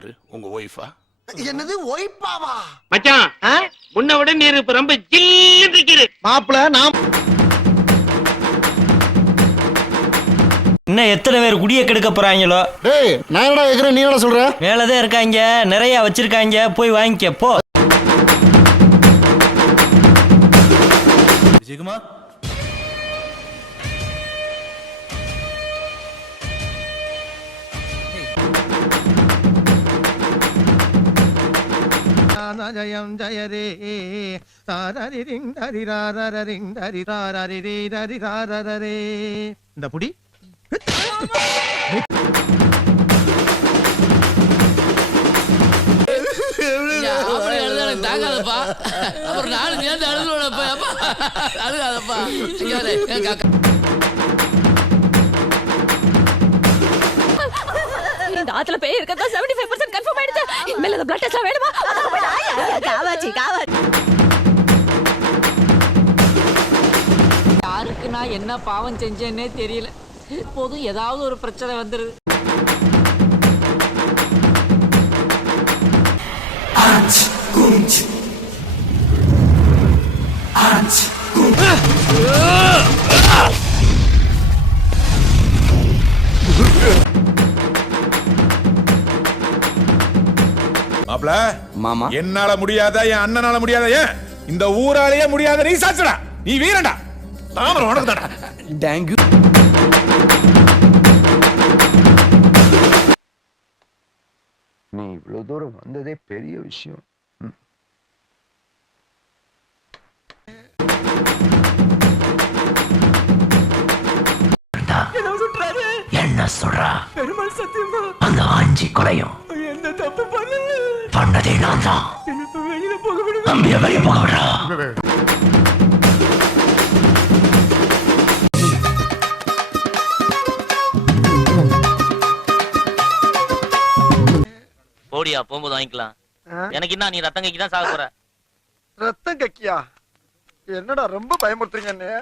யாரு? உங்க ஒய்ஃபா? என்னது ஒய்ஃபாவா? மச்சான் முன்ன விட நீர் இப்ப ரொம்ப ஜில்லுன்னு இருக்குது. மாப்பிள்ள நாம் இன்னும் எத்தனை பேர் குடிய கெடுக்க போறாங்களோ? டேய் நான் என்னடா கேக்குறேன், நீ என்ன சொல்ற? மேலதான் இருக்காங்க, நிறைய வச்சிருக்காங்க, போய் வாங்கிக்க போ. விஜயகுமார் ஜயம் ஜய ரே தாரரி ரிங் தரி ராரர ரிங் தரி தாரரி ரே தரி ராரர ரே. இந்த புடி தாங்காதப்பா. அப்புறம் நானும் சேர்ந்து அழுதுப்பா. அழுகாதப்பா. இந்த ஆத்துல பேய் இருக்கதா 75% கன்ஃபார்ம் ஆயிடுச்சு. இனிமேல் அந்த பிளட் டெஸ்ட் வேணுமா? காவாச்சி காவாச்சி. யாருக்கு நான் என்ன பாவம் செஞ்சேன்னே தெரியல. போதும் ஏதாவது ஒரு பிரச்சனை வந்துருது. மாப்ள மாமா, என்னால முடியாத, என் அண்ணனால முடியாத, ஏன் இந்த ஊராலேயே முடியாத நீ சாச்சுடா. நீ வீரண்டா. தாமரம் உனக்கு தான்டா. தேங்க்யூ. நீ இவ்வளவு தூரம் வந்ததே பெரிய விஷயம். என்ன சொல்றா? பெருமாள் சத்தியமா அந்த ஆஞ்சி கொலையும் என்ன தப்பு பண்ணதே நான் தான். வெளியில போக விடு. தம்பிய வெளிய போக விடுறா. போடியா, போகும்போது வாங்கிக்கலாம். எனக்கு என்ன, நீ ரத்தம் கைக்கு தான் சாக போற. ரத்தம் கக்கியா? என்னடா ரொம்ப பயமுறுத்துறீங்க அண்ணே.